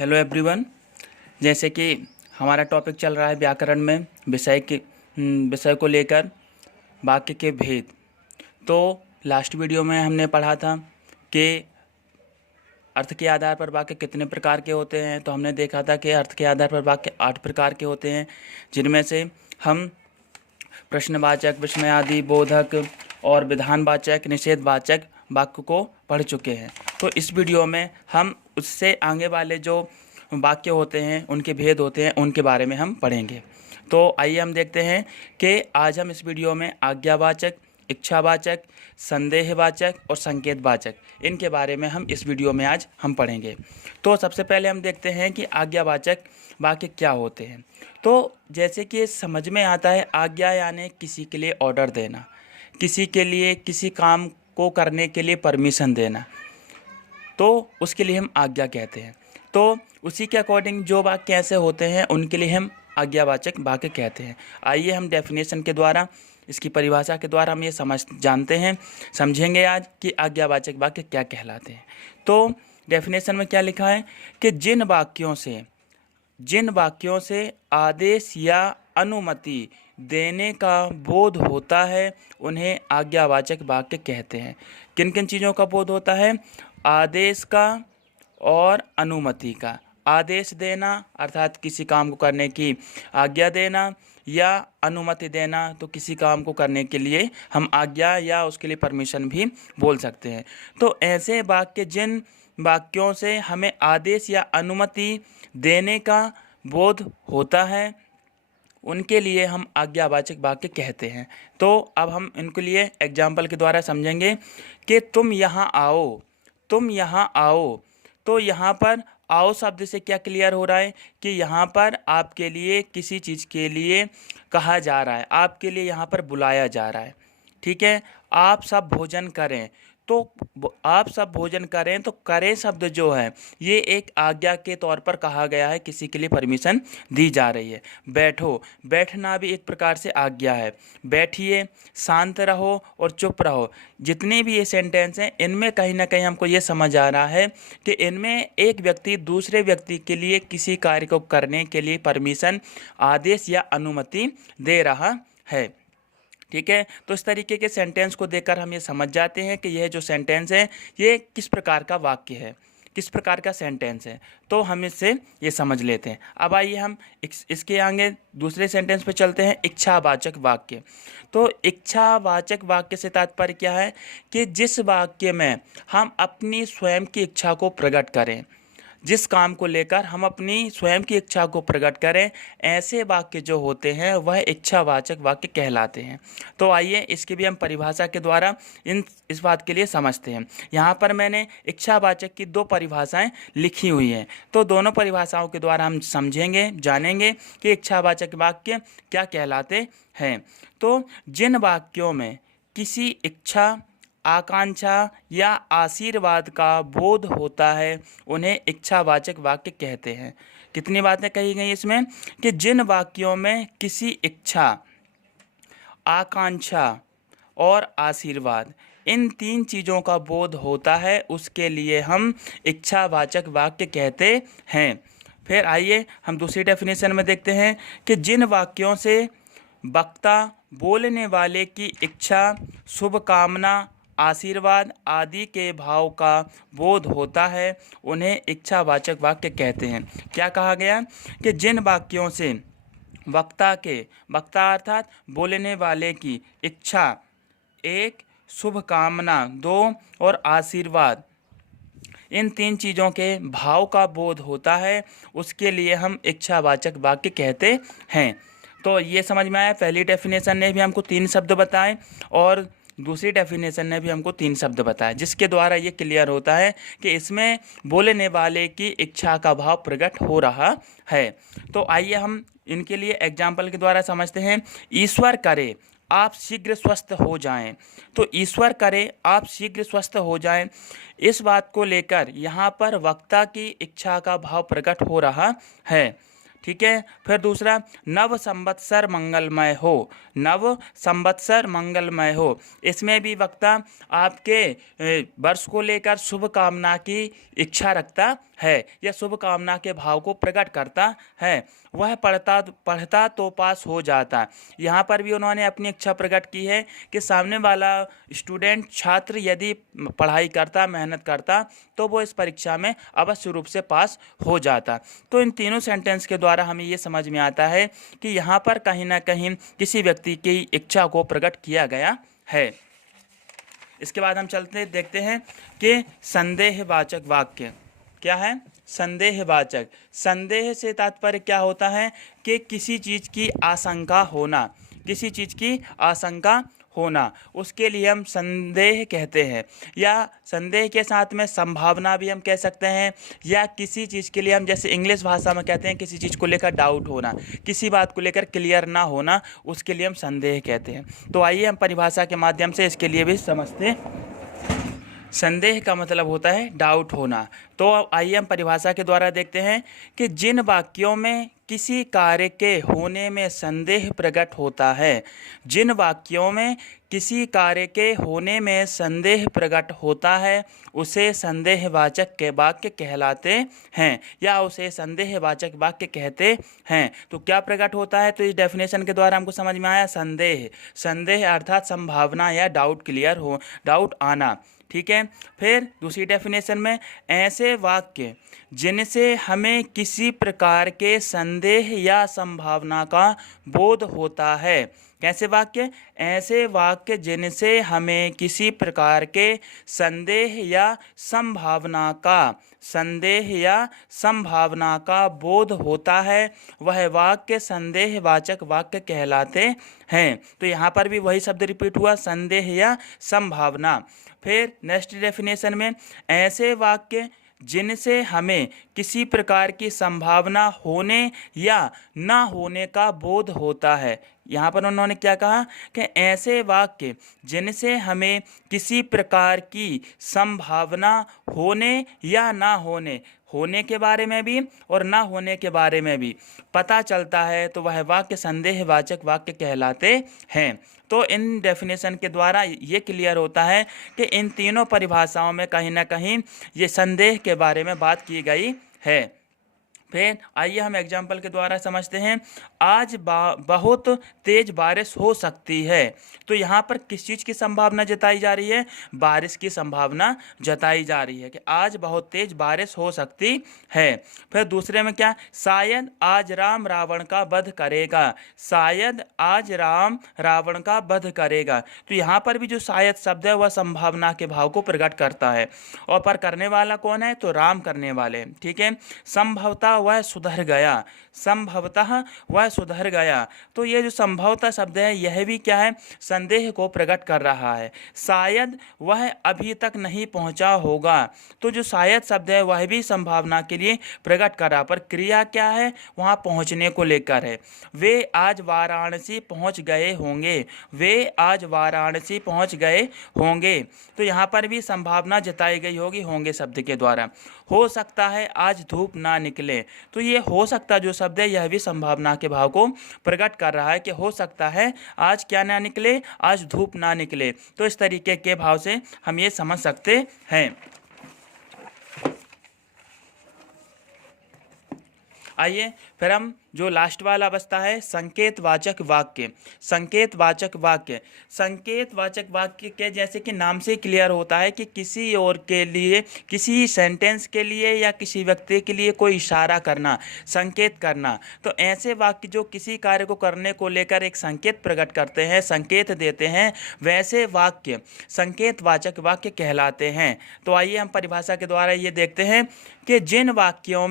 Hello everyone. जैसे कि हमारा टॉपिक चल रहा है व्याकरण में विषय को लेकर वाक्य के भेद। तो लास्ट वीडियो में हमने पढ़ा था कि अर्थ के आधार पर वाक्य कितने प्रकार के होते हैं। तो हमने देखा था कि अर्थ के आधार पर वाक्य 8 प्रकार के होते हैं, जिनमें से हम प्रश्नवाचक, विस्मयादि, बोधक और विधानवाचक, निषेधवाचक वाक्य को पढ़ चुके हैं। तो इस वीडियो में हम उससे आगे वाले जो वाक्य होते हैं, उनके भेद होते हैं, उनके बारे में हम पढ़ेंगे। तो आइए हम देखते हैं कि आज हम इस वीडियो में आज्ञावाचक, इच्छावाचक, संदेहवाचक और संकेतवाचक, इनके बारे में हम इस वीडियो में आज हम पढ़ेंगे। तो सबसे पहले हम देखते हैं कि आज्ञावाचक वाक्य क्या होते हैं। तो जैसे कि समझ में आता है, आज्ञा यानी किसी के लिए ऑर्डर देना, किसी के लिए किसी काम को करने के लिए परमिशन देना, तो उसके लिए हम आज्ञा कहते हैं। तो उसी के अकॉर्डिंग जो वाक्य ऐसे होते हैं, उनके लिए हम आज्ञावाचक वाक्य कहते हैं। आइए हम डेफिनेशन के द्वारा, इसकी परिभाषा के द्वारा हम ये समझेंगे आज कि आज्ञावाचक वाक्य क्या कहलाते हैं। तो डेफिनेशन में क्या लिखा है कि जिन वाक्यों से आदेश या अनुमति देने का बोध होता है, उन्हें आज्ञावाचक वाक्य कहते हैं। किन किन चीज़ों का बोध होता है? आदेश का और अनुमति का। आदेश देना अर्थात किसी काम को करने की आज्ञा देना, या अनुमति देना तो किसी काम को करने के लिए हम आज्ञा या उसके लिए परमिशन भी बोल सकते हैं। तो ऐसे वाक्य, जिन वाक्यों से हमें आदेश या अनुमति देने का बोध होता है, उनके लिए हम आज्ञावाचक वाक्य कहते हैं। तो अब हम इनके लिए एग्जाम्पल के द्वारा समझेंगे कि तुम यहाँ आओ, तुम यहाँ आओ। तो यहाँ पर आओ शब्द से क्या क्लियर हो रहा है कि यहाँ पर आपके लिए किसी चीज़ के लिए कहा जा रहा है, आपके लिए यहाँ पर बुलाया जा रहा है। ठीक है, आप सब भोजन करें। तो आप सब भोजन करें, तो करें शब्द जो है ये एक आज्ञा के तौर पर कहा गया है, किसी के लिए परमिशन दी जा रही है। बैठो, बैठना भी एक प्रकार से आज्ञा है। बैठिए, शांत रहो और चुप रहो। जितने भी ये सेंटेंस हैं, इनमें कहीं ना कहीं हमको ये समझ आ रहा है कि इनमें एक व्यक्ति दूसरे व्यक्ति के लिए किसी कार्य को करने के लिए परमिशन, आदेश या अनुमति दे रहा है। ठीक है, तो इस तरीके के सेंटेंस को देखकर हम ये समझ जाते हैं कि यह जो सेंटेंस है ये किस प्रकार का वाक्य है, किस प्रकार का सेंटेंस है। तो हम इससे ये समझ लेते हैं। अब आइए हम इसके आगे दूसरे सेंटेंस पे चलते हैं, इच्छावाचक वाक्य। तो इच्छावाचक वाक्य से तात्पर्य क्या है कि जिस वाक्य में हम अपनी स्वयं की इच्छा को प्रकट करें, जिस काम को लेकर हम अपनी स्वयं की इच्छा को प्रकट करें, ऐसे वाक्य जो होते हैं वह इच्छावाचक वाक्य कहलाते हैं। तो आइए इसकी भी हम परिभाषा के द्वारा इस बात के लिए समझते हैं। यहाँ पर मैंने इच्छावाचक की 2 परिभाषाएं लिखी हुई हैं। तो दोनों परिभाषाओं के द्वारा हम समझेंगे, जानेंगे कि इच्छावाचक वाक्य क्या कहलाते हैं। तो जिन वाक्यों में किसी इच्छा, आकांक्षा या आशीर्वाद का बोध होता है, उन्हें इच्छावाचक वाक्य कहते हैं। कितनी बातें कही गई इसमें कि जिन वाक्यों में किसी इच्छा, आकांक्षा और आशीर्वाद, इन 3 चीज़ों का बोध होता है, उसके लिए हम इच्छावाचक वाक्य कहते हैं। फिर आइए हम दूसरी डेफिनेशन में देखते हैं कि जिन वाक्यों से वक्ता बोलने वाले की इच्छा, शुभ कामना, आशीर्वाद आदि के भाव का बोध होता है, उन्हें इच्छावाचक वाक्य कहते हैं। क्या कहा गया कि जिन वाक्यों से वक्ता अर्थात बोलने वाले की इच्छा 1, शुभ कामना 2 और आशीर्वाद, इन 3 चीज़ों के भाव का बोध होता है, उसके लिए हम इच्छावाचक वाक्य कहते हैं। तो ये समझ में आया। पहली डेफिनेशन ने भी हमको 3 शब्द बताए और दूसरी डेफिनेशन ने भी हमको 3 शब्द बताए, जिसके द्वारा ये क्लियर होता है कि इसमें बोलने वाले की इच्छा का भाव प्रकट हो रहा है। तो आइए हम इनके लिए एग्जाम्पल के द्वारा समझते हैं। ईश्वर करे आप शीघ्र स्वस्थ हो जाएं। तो ईश्वर करे आप शीघ्र स्वस्थ हो जाएं, इस बात को लेकर यहाँ पर वक्ता की इच्छा का भाव प्रकट हो रहा है। ठीक है, फिर दूसरा, नव संवत्सर मंगलमय हो। नव संवत्सर मंगलमय हो, इसमें भी वक्ता आपके वर्ष को लेकर शुभ कामना की इच्छा रखता है या शुभ कामना के भाव को प्रकट करता है। वह पढ़ता तो पास हो जाता। यहाँ पर भी उन्होंने अपनी इच्छा प्रकट की है कि सामने वाला स्टूडेंट छात्र यदि पढ़ाई करता, मेहनत करता, तो वो इस परीक्षा में अवश्य रूप से पास हो जाता। तो इन तीनों सेंटेंस के द्वारा हमें ये समझ में आता है कि यहाँ पर कहीं ना कहीं किसी व्यक्ति की इच्छा को प्रकट किया गया है। इसके बाद हम चलते देखते हैं कि संदेहवाचक वाक्य क्या है। संदेहवाचक, संदेह से तात्पर्य क्या होता है कि किसी चीज़ की आशंका होना, किसी चीज़ की आशंका होना, उसके लिए हम संदेह कहते हैं। या संदेह के साथ में संभावना भी हम कह सकते हैं, या किसी चीज़ के लिए हम जैसे इंग्लिश भाषा में कहते हैं किसी चीज़ को लेकर डाउट होना, किसी बात को लेकर क्लियर ना होना, उसके लिए हम संदेह कहते हैं। तो आइए हम परिभाषा के माध्यम से इसके लिए भी समझते हैं। संदेह का मतलब होता है डाउट होना। तो आइए हम परिभाषा के द्वारा देखते हैं कि जिन वाक्यों में किसी कार्य के होने में संदेह प्रकट होता है, जिन वाक्यों में किसी कार्य के होने में संदेह प्रकट होता है, उसे संदेहवाचक के वाक्य कहलाते हैं या उसे संदेहवाचक वाक्य कहते हैं। तो क्या प्रकट होता है, तो इस डेफिनेशन के द्वारा हमको समझ में आया संदेह। संदेह अर्थात संभावना या डाउट क्लियर हो, डाउट आना। ठीक है। फिर दूसरी डेफिनेशन में ऐसे वाक्य जिनसे हमें किसी प्रकार के संदेह या संभावना का बोध होता है। कैसे वाक्य? ऐसे वाक्य जिनसे हमें किसी प्रकार के संदेह या संभावना का बोध होता है, वह वाक्य संदेहवाचक वाक्य कहलाते हैं। तो यहाँ पर भी वही शब्द रिपीट हुआ, संदेह या संभावना। फिर नेक्स्ट डेफिनेशन में ऐसे वाक्य जिनसे हमें किसी प्रकार की संभावना होने या ना होने का बोध होता है। यहाँ पर उन्होंने क्या कहा कि ऐसे वाक्य जिनसे हमें किसी प्रकार की संभावना होने या ना होने के बारे में भी और ना होने के बारे में भी पता चलता है, तो वह वाक्य संदेहवाचक वाक्य कहलाते हैं। तो इन डेफिनेशन के द्वारा ये क्लियर होता है कि इन तीनों परिभाषाओं में कहीं ना कहीं ये संदेह के बारे में बात की गई है। फिर आइए हम एग्जाम्पल के द्वारा समझते हैं। आज बहुत तेज बारिश हो सकती है। तो यहाँ पर किस चीज़ की संभावना जताई जा रही है? बारिश की संभावना जताई जा रही है कि आज बहुत तेज बारिश हो सकती है। फिर दूसरे में क्या? शायद आज राम रावण का वध करेगा। शायद आज राम रावण का वध करेगा। तो यहाँ पर भी जो शायद शब्द है वह संभावना के भाव को प्रकट करता है। और पर करने वाला कौन है? तो राम करने वाले। ठीक है। संभवतः वह सुधर गया। संभवतः वह सुधर गया। तो ये जो संभवतः शब्द है यह भी क्या है? संदेह को प्रकट कर रहा है। शायद वह अभी तक नहीं पहुंचा होगा। तो जो शायद शब्द है वह भी संभावना के लिए प्रकट कर रहा, पर क्रिया क्या है? वहां पहुंचने को लेकर है। वे आज वाराणसी पहुंच गए होंगे। वे आज वाराणसी पहुंच गए होंगे। तो यहाँ पर भी संभावना जताई गई होगी होंगे शब्द के द्वारा। हो सकता है आज धूप ना निकले। तो ये हो सकता जो शब्द है यह भी संभावना के भाव को प्रकट कर रहा है कि हो सकता है आज क्या ना निकले, आज धूप ना निकले। तो इस तरीके के भाव से हम ये समझ सकते हैं। आइए फिर हम जो लास्ट वाला बचता है संकेतवाचक वाक्य। संकेतवाचक वाक्य, संकेतवाचक वाक्य के जैसे कि नाम से क्लियर होता है कि किसी और के लिए, किसी सेंटेंस के लिए या किसी व्यक्ति के लिए कोई इशारा करना, संकेत करना। तो ऐसे वाक्य जो किसी कार्य को करने को लेकर एक संकेत प्रकट करते हैं, संकेत देते हैं, वैसे वाक्य संकेतवाचक वाक्य कहलाते हैं। तो आइए हम परिभाषा के द्वारा ये देखते हैं कि जिन वाक्यों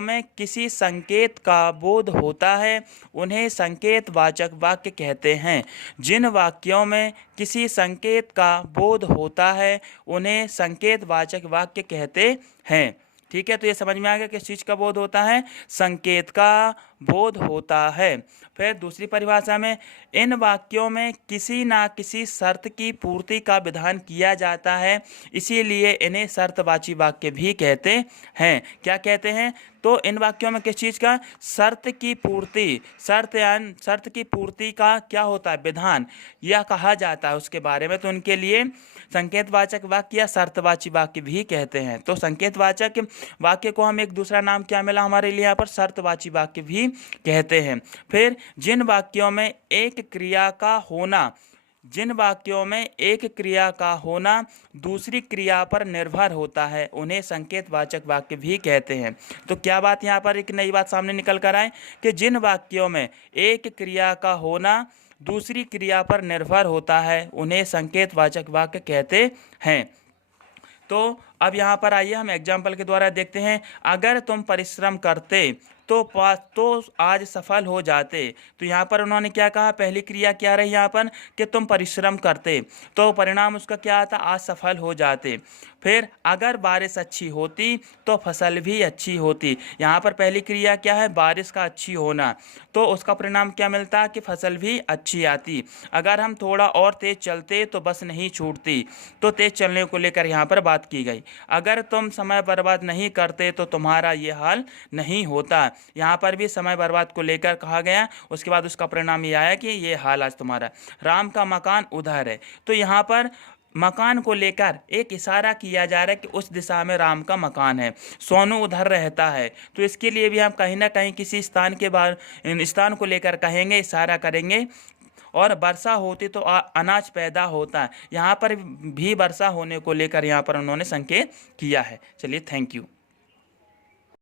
में किसी संकेत का बोध होता है उन्हें संकेतवाचक वाक्य कहते हैं। जिन वाक्यों में किसी संकेत का बोध होता है उन्हें संकेतवाचक वाक्य कहते हैं। ठीक है। तो ये समझ में आ गया किस चीज़ का बोध होता है? संकेत का बोध होता है। फिर दूसरी परिभाषा में, इन वाक्यों में किसी ना किसी शर्त की पूर्ति का विधान किया जाता है, इसीलिए इन्हें शर्तवाची वाक्य भी कहते हैं। क्या कहते हैं? तो इन वाक्यों में किस चीज़ का? शर्त की पूर्ति, शर्त की पूर्ति का क्या होता है? विधान, यह कहा जाता है उसके बारे में। तो उनके लिए संकेतवाचक वाक्य या शर्तवाची वाक्य भी कहते हैं। तो संकेतवाचक वाक्य को हम एक दूसरा नाम क्या मिला हमारे लिए यहाँ पर? शर्तवाची वाक्य भी कहते हैं। फिर जिन वाक्यों में एक क्रिया का होना दूसरी क्रिया पर निर्भर होता है, उन्हें संकेतवाचक वाक्य भी कहते हैं। तो क्या बात यहाँ पर एक नई बात सामने निकल कर आए कि जिन वाक्यों में एक क्रिया का होना दूसरी क्रिया पर निर्भर होता है, उन्हें संकेतवाचक वाक्य कहते हैं। तो अब यहाँ पर आइए हम एग्जाम्पल के द्वारा देखते हैं। अगर तुम परिश्रम करते तो आज सफल हो जाते। तो यहाँ पर उन्होंने क्या कहा? पहली क्रिया क्या रही यहाँ पर? कि तुम परिश्रम करते, तो परिणाम उसका क्या आता? आज सफल हो जाते। फिर अगर बारिश अच्छी होती तो फसल भी अच्छी होती। यहाँ पर पहली क्रिया क्या है? बारिश का अच्छी होना, तो उसका परिणाम क्या मिलता? कि फसल भी अच्छी आती। अगर हम थोड़ा और तेज चलते तो बस नहीं छूटती, तो तेज चलने को लेकर यहाँ पर बात की गई। अगर तुम समय बर्बाद नहीं करते तो तुम्हारा ये हाल नहीं होता। यहाँ पर भी समय बर्बाद को लेकर कहा गया। उसके बाद उसका परिणाम ये आया कि ये हाल आज तुम्हारा। राम का मकान उधर है, तो यहाँ पर मकान को लेकर एक इशारा किया जा रहा है कि उस दिशा में राम का मकान है। सोनू उधर रहता है, तो इसके लिए भी हम कहीं ना कहीं किसी स्थान को लेकर कहेंगे, इशारा करेंगे। और वर्षा होती तो अनाज पैदा होता है। यहाँ पर भी वर्षा होने को लेकर यहाँ पर उन्होंने संकेत किया है। चलिए, थैंक यू।